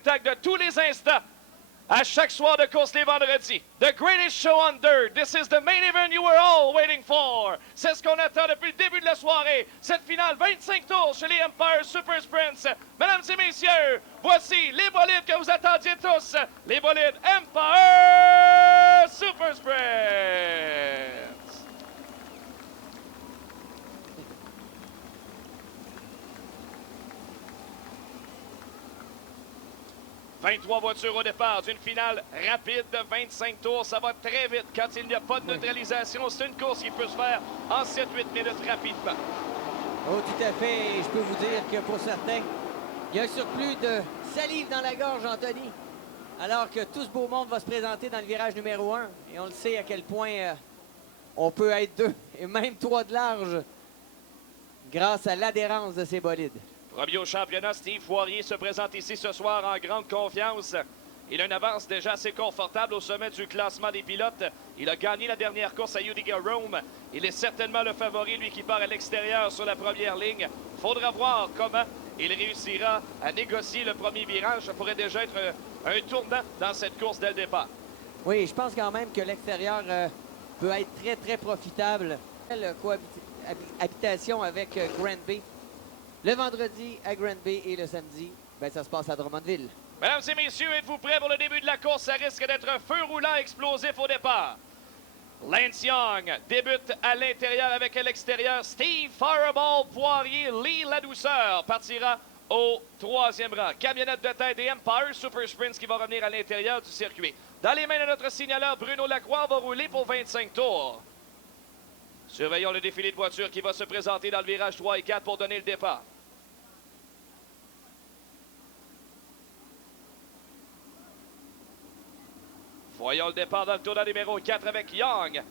spectacle de tous les instants. À chaque soir de course les vendredis. The greatest show on dirt. This is the main event you were all waiting for. C'est ce qu'on attend depuis le début de la soirée. Cette finale, 25 tours chez les Empire Super Sprints. Mesdames et messieurs, voici les bolides que vous attendiez tous. Les bolides Empire Super Sprints. 23 voitures au départ d'une finale rapide de 25 tours. Ça va très vite quand il n'y a pas de neutralisation. C'est une course qui peut se faire en 7-8 minutes rapidement. Oh, tout à fait. Et je peux vous dire que pour certains, il y a un surplus de salive dans la gorge, Anthony. Alors que tout ce beau monde va se présenter dans le virage numéro 1. Et on le sait à quel point on peut être 2 et même 3 de large grâce à l'adhérence de ces bolides. Premier au championnat, Steve Poirier se présente ici ce soir en grande confiance. Il a une avance déjà assez confortable au sommet du classement des pilotes. Il a gagné la dernière course à Utica Rome. Il est certainement le favori, lui qui part à l'extérieur sur la première ligne. Faudra voir comment il réussira à négocier le premier virage. Ça pourrait déjà être un tournant dans cette course dès le départ. Oui, je pense quand même que l'extérieur peut être très, très profitable. La cohabitation avec Granby. Le vendredi à Granby et le samedi, ben, ça se passe à Drummondville. Mesdames et messieurs, êtes-vous prêts pour le début de la course? Ça risque d'être un feu roulant explosif au départ. Lance Young débute à l'intérieur avec à l'extérieur. Steve Fireball Poirier, Lee La Douceur, partira au 3e rang. Camionnette de tête des Empire Super Sprints qui va revenir à l'intérieur du circuit. Dans les mains de notre signaleur Bruno Lacroix, va rouler pour 25 tours. Surveillons le défilé de voitures qui va se présenter dans le virage 3 et 4 pour donner le départ. Voyons le départ dans le tournant numéro 4 avec Young.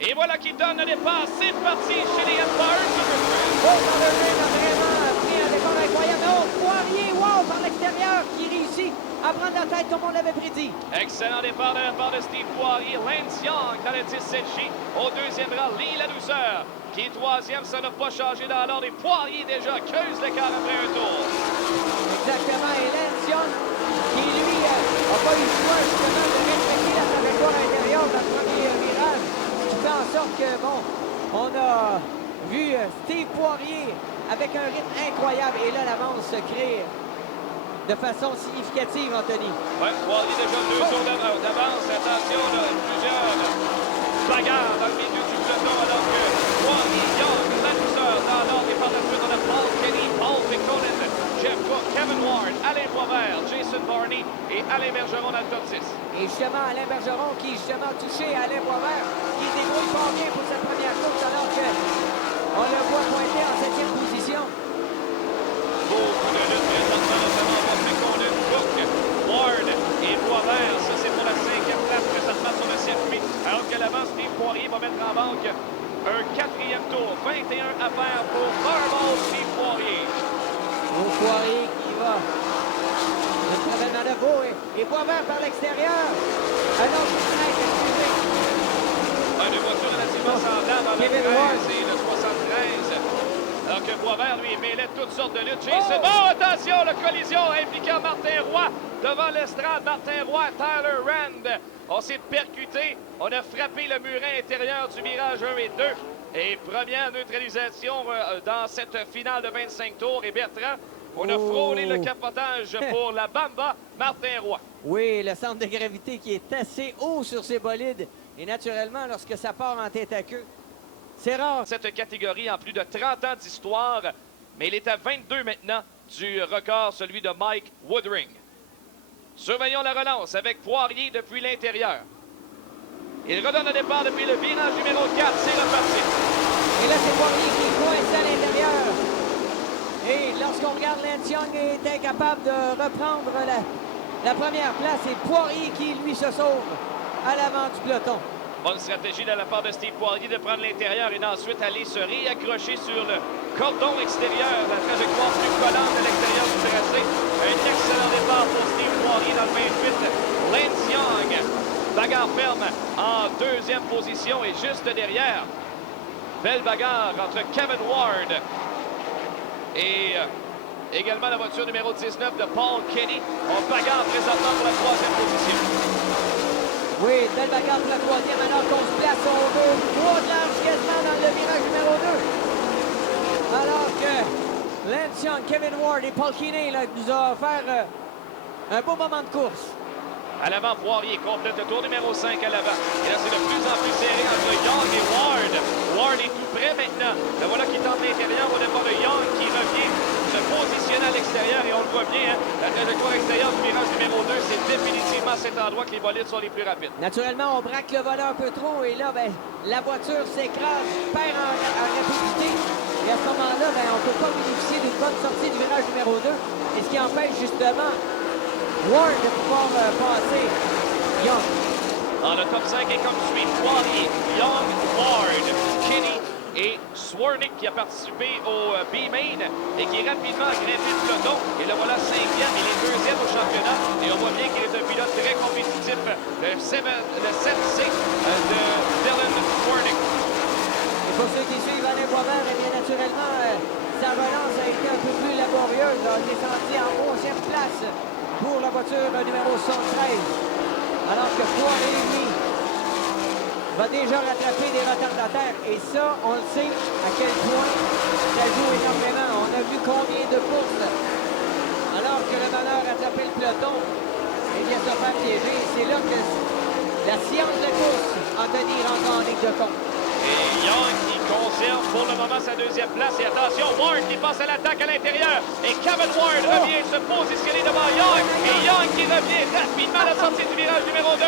Et voilà qui donne le départ. C'est parti chez les Empire Super Sprints. Oh, Marlene a vraiment pris un départ incroyable. Oh, Poirier, wow, par l'extérieur, qui réussit à prendre la tête, tout le monde l'avait prédit. Excellent départ de la part de Steve Poirier. Lance Young dans le 17J. Au 2e rang, Lee La Douceur, qui est 3e. Ça n'a pas changé dans l'ordre. Et Poirier déjà creuse l'écart après un tour. Exactement. Et Lance Young, qui lui n'a pas eu le choix justement de respecter la trajectoire intérieure dans le premier virage. Ce qui fait en sorte que, bon, on a vu Steve Poirier avec un rythme incroyable. Et là, l'avance se crée de façon significative, Anthony. Oui, Poirier déjà 2 tours d'avance. Attention, là, plusieurs bagarres dans le milieu du peloton alors que Poirier, Young, La Douceur dans l'ordre. Et par la suite, on a Paul Kenny, Paul Piconin, Jeff Cook, Kevin Ward, Alain Boisvert, Jason Barney et Alain Bergeron dans le top 6. Et justement, Alain Bergeron qui justement touché à Alain Boisvert, qui débrouille pas bien pour cette première course alors qu'on le voit pointer en 7e position. Beaucoup de lutte présentement, notamment entre Piconin, Cook, Ward et Boisvert. Ça, c'est pour la 5e place présentement sur le circuit. Alors que l'avance, Steve Poirier va mettre en banque un 4e tour. 21 à faire pour Fireball Steve Poirier. Au Poirier qui va le travail dans le beau et Boisvert par l'extérieur. Alors, excusez. Deux voitures relativement semblables dans le 13 et le 73. Alors que Boisvert, lui, mêlait toutes sortes de luttes. Jason, oh, attention, la collision impliquant Martin Roy devant l'estrade. Martin Roy, Tyler Rand. On s'est percuté. On a frappé le muret intérieur du virage 1 et 2. Et première neutralisation dans cette finale de 25 tours. Et Bertrand, on a frôlé le capotage pour la Bamba, Martin Roy. Oui, le centre de gravité qui est assez haut sur ces bolides. Et naturellement, lorsque ça part en tête à queue, c'est rare. Cette catégorie en plus de 30 ans d'histoire, mais il est à 22 maintenant du record, celui de Mike Woodring. Surveillons la relance avec Poirier depuis l'intérieur. Il redonne le départ depuis le virage numéro 4. C'est reparti. Et là, c'est Poirier qui est coincé à l'intérieur. Et lorsqu'on regarde, Lance Young est incapable de reprendre la première place. Et Poirier qui, lui, se sauve à l'avant du peloton. Bonne stratégie de la part de Steve Poirier de prendre l'intérieur et d'ensuite aller se réaccrocher sur le cordon extérieur. La trajectoire plus collante de l'extérieur du tracé. Un excellent départ pour Steve Poirier dans le 28. Lance Young. Bagarre ferme en 2e position et juste derrière. Belle bagarre entre Kevin Ward et Également la voiture numéro 19 de Paul Kenny. On bagarre présentement pour la troisième position. Oui, belle bagarre pour la troisième, alors qu'on se place, on veut 3 de large quasiment dans le virage numéro 2. Alors que Lance Young, Kevin Ward et Paul Kenny là, nous ont offert un beau moment de course. À l'avant, Poirier complète le tour numéro 5 à l'avant. Et là, c'est de plus en plus serré entre Young et Ward. Ward est tout près maintenant. Le voilà qui tente l'intérieur au départ de Young qui revient se positionner à l'extérieur. Et on le voit bien, hein, la trajectoire extérieure du virage numéro 2, c'est définitivement cet endroit que les bolides sont les plus rapides. Naturellement, on braque le volant un peu trop. Et là, ben, la voiture s'écrase, perd en rapidité. Et à ce moment-là, ben, on ne peut pas bénéficier d'une bonne sortie du virage numéro 2. Et ce qui empêche justement Ward de pouvoir passer Young. Dans le top 5 est comme suit Poirier, Young, Ward, Kenny et Swernick qui a participé au B-Main et qui est rapidement grimpé le peloton. Et le voilà 5e, il est 2e au championnat. Et on voit bien qu'il est un pilote très compétitif, le 7C de Dylan Swernick. Et pour ceux qui suivent Alain Boisvert, eh bien naturellement, sa relance a été un peu plus laborieuse. Il est descendu en 11e place pour la voiture numéro 73. Alors que Poirier, lui, va déjà rattraper des retardataires. Et ça, on le sait à quel point ça joue énormément. On a vu combien de courses, alors que le malheur a rattrapé le peloton, et bien se faire piéger. C'est là que la science de course, Anthony, rentre en ligne de compte. Et Young qui conserve pour le moment sa 2e place. Et attention, Ward qui passe à l'attaque à l'intérieur. Et Kevin Ward revient se positionner devant Young. Et Young qui revient rapidement à la sortie du virage numéro 2.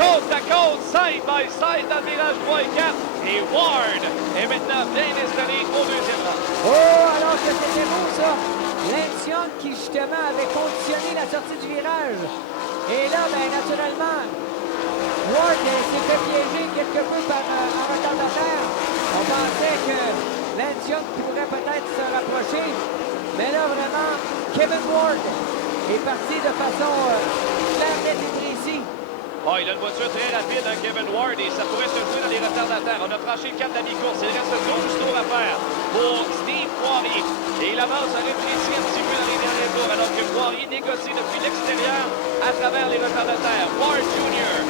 Côte à côte, side by side dans le virage 3 et 4. Et Ward est maintenant bien installé au 2e rang. Oh, alors que c'était beau ça. Lance Young qui justement avait conditionné la sortie du virage. Et là, ben naturellement, Ward s'est fait piéger quelque peu par un retardataire. On pensait que Lance Young pourrait peut-être se rapprocher. Mais là, vraiment, Kevin Ward est parti de façon claire, nette et précise. Oh, il a une voiture très rapide, hein, Kevin Ward, et ça pourrait se jouer dans les retardataires. On a franchi le cap de la mi-course. Il reste 12 tours à faire pour Steve Poirier. Et il avance à rétréci un petit peu dans les derniers tours, alors que Poirier négocie depuis l'extérieur à travers les retardataires. Ward Jr.,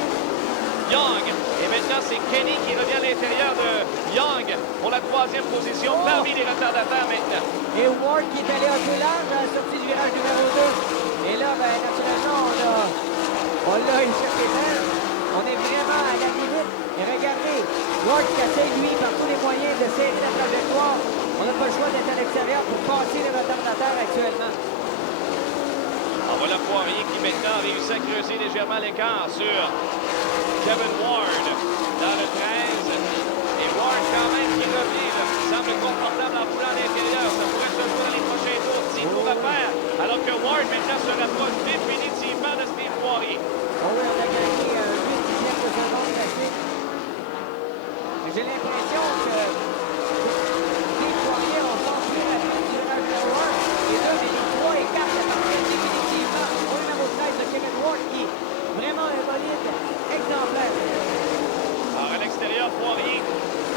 Young, et maintenant c'est Kenny qui revient à l'intérieur de Young pour la 3e position parmi les retardataires maintenant. Et Ward qui est allé un peu large à la sortie du virage numéro 2. Et là, ben, naturellement, on l'a échappé d'elle. On est vraiment à la limite. Et regardez, Ward qui essaie, lui, par tous les moyens de serrer la trajectoire. On n'a pas le choix d'être à l'extérieur pour passer les retardataires actuellement. On voit le Poirier qui maintenant réussit à creuser légèrement l'écart sur Kevin Ward dans le 13. Et Ward quand même qui revient, là, semble confortable en roulant à l'intérieur. Ça pourrait se jouer dans les prochains tours. 6 tours à faire. Alors que Ward maintenant se rapproche définitivement de Steve Poirier. Oh oui, on a gagné 8 dixièmes de seconde classique. J'ai l'impression que Steve Poirier, on sent plus rapide du virage numéro 1. Et là, les 3 et 4 appartiennent définitivement au numéro 13 de Kevin Ward qui est vraiment un bolide exemplaire. Alors à l'extérieur, Poirier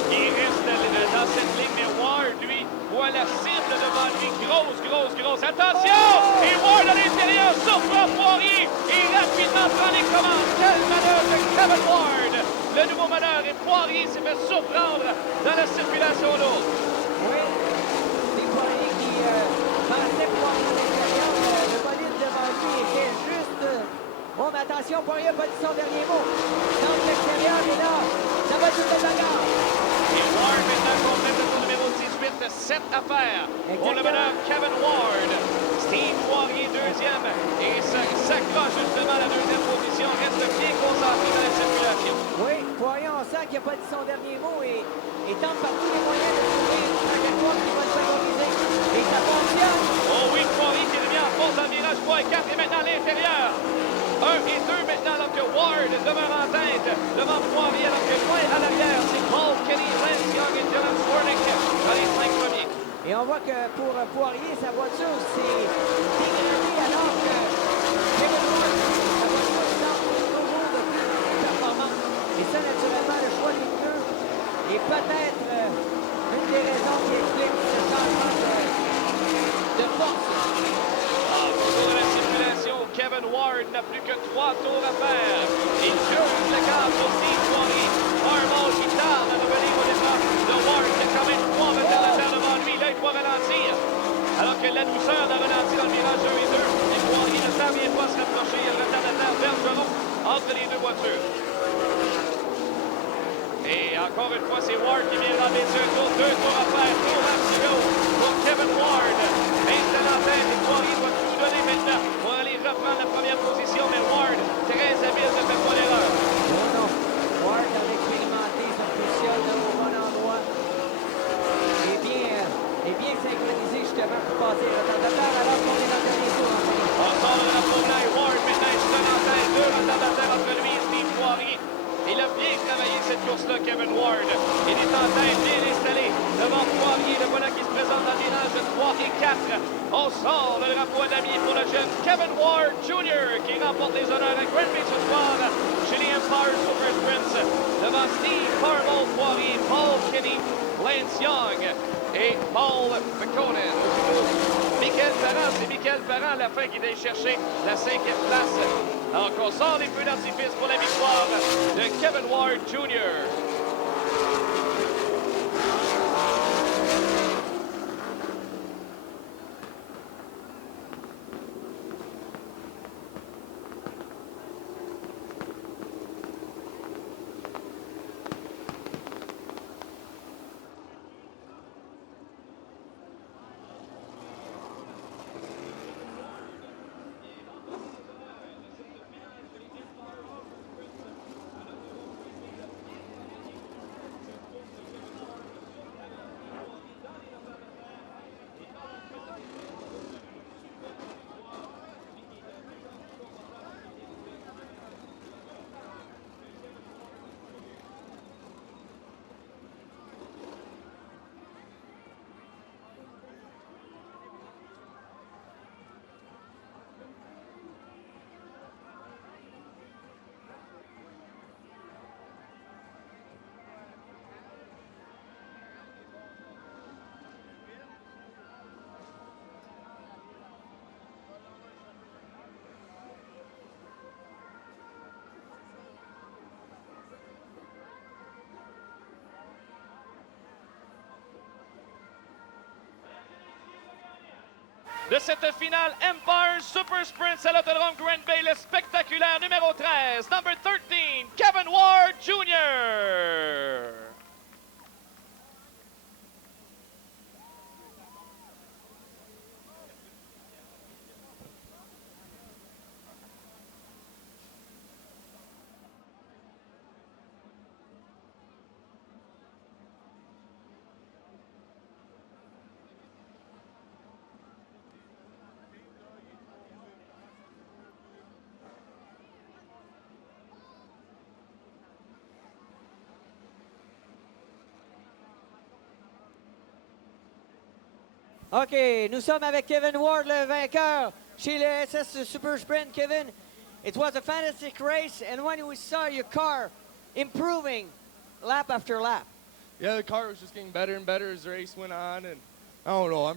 qui reste dans cette ligne, mais Ward, lui, voit la cible devant lui. Grosse. Attention! Et Ward à l'intérieur surprend Poirier et rapidement prend les commandes. Quel manœuvre de Kevin Ward! Le nouveau meneur et Poirier s'est fait surprendre dans la circulation lourde. Oui, c'est Poirier qui pensait pouvoir à l'intérieur. Le bolide devant lui était juste... Bon, mais attention, Poirier n'a pas dit son dernier mot. Dans l'extérieur, et là, ça va être une bagarre. Et Ward maintenant complète le tour numéro 18, 7 à faire pour le meneur Kevin Ward. Steve Poirier 2e et s'accroche justement à la 2e position. Reste bien concentré dans la circulation. Oui, Poirier, on sent qu'il n'a pas dit son dernier mot et tente par tous les moyens de trouver une trajectoire qui va le favoriser. Et ça fonctionne. Oh oui, Poirier qui revient en force dans le virage 3 et 4 et maintenant à l'intérieur. 1 et 2 maintenant alors que Ward demeure en tête devant Poirier alors que loin à l'arrière c'est Paul Kenny, Lance Young et Dylan Swernick dans les 5 premiers. Et on voit que pour Poirier, sa voiture s'est dégradée alors que Kevin Ward, sa voiture semble toujours de plus en plus performante. Et ça, naturellement, le choix des pneus est peut-être une des raisons qui explique ce changement de force Ward n'a plus que 3 tours à faire. Il creuse le cadre pour Steve Poirier. Farmall qui tarde à revenir au départ de Ward qui a quand même 3 retardataires devant lui. Là, il doit ralentir. Alors que la douceur l'a ralenti dans le virage 1 et 2. Et Poirier ne parvient pas à se rapprocher. Il y a le retardataire Bergeron entre les deux voitures. Et encore une fois, c'est Ward qui vient rabaisser un tour. 2 tours à faire. Tour à Siro pour Kevin Ward. Maintenant en tête. Et Poirier doit tout donner maintenant pour aller reprendre la première position. Mais Ward, très habile, ne fait pas l'erreur. Non, non. Ward a expérimenté son position là, au bon endroit. Et bien synchronisé justement pour passer le retardateur alors qu'on est dans le dernier tour. On sort le drapeau blanc et Ward maintenant est juste en tête. 2 retardataires entre lui et Steve Poirier. Il a bien travaillé cette course-là, Kevin Ward. Il est en tête, bien installé devant Poirier. Le voilà qui se présente dans les rangs de 3 et 4. On sort le drapeau à damier pour le jeune Kevin Ward Jr. qui remporte les honneurs à Grand Prix ce soir chez les Empire Super Sprints. Devant Steve Farmall Poirier, Paul Kinney, Lance Young et Paul McConan. Michael Parent, c'est Michael Parent à la fin qui vient chercher la 5e place. Alors qu'on sort les feux d'artifice pour la victoire de Kevin Ward Jr. De cette finale Empire Super Sprints à l'Autodrome Grand Bay, le spectaculaire numéro 13, number 13, Kevin Ward Jr. OK, nous sommes avec Kevin Ward, le vainqueur chez le SS Super Sprint. Kevin, it was a fantastic race, and when we saw your car improving lap after lap. Yeah, the car was just getting better and better as the race went on, and I don't know,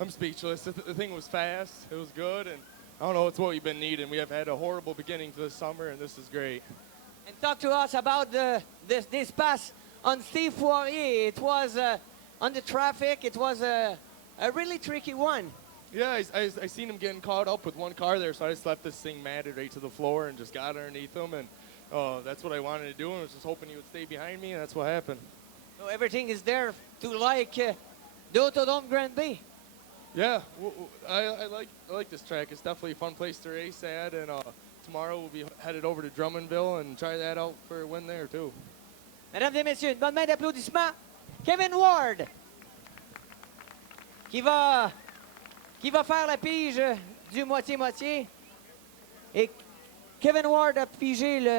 I'm speechless. The thing was fast, it was good, and I don't know, it's what we've been needing. We have had a horrible beginning to the summer, and this is great. And talk to us about this pass on Steve Poirier. It was on the traffic, it was a really tricky one. Yeah, I seen him getting caught up with one car there, so I just left this thing matted right to the floor and just got underneath him, and that's what I wanted to do, and I was just hoping he would stay behind me, and that's what happened. So everything is there to like the Autodrome Grand Bay. Yeah, I like this track. It's definitely a fun place to race at, and tomorrow we'll be headed over to Drummondville and try that out for a win there too. Mesdames et messieurs, une bonne main d'applaudissements. Kevin Ward, qui va faire la pige du moitié-moitié. Et Kevin Ward a pigé le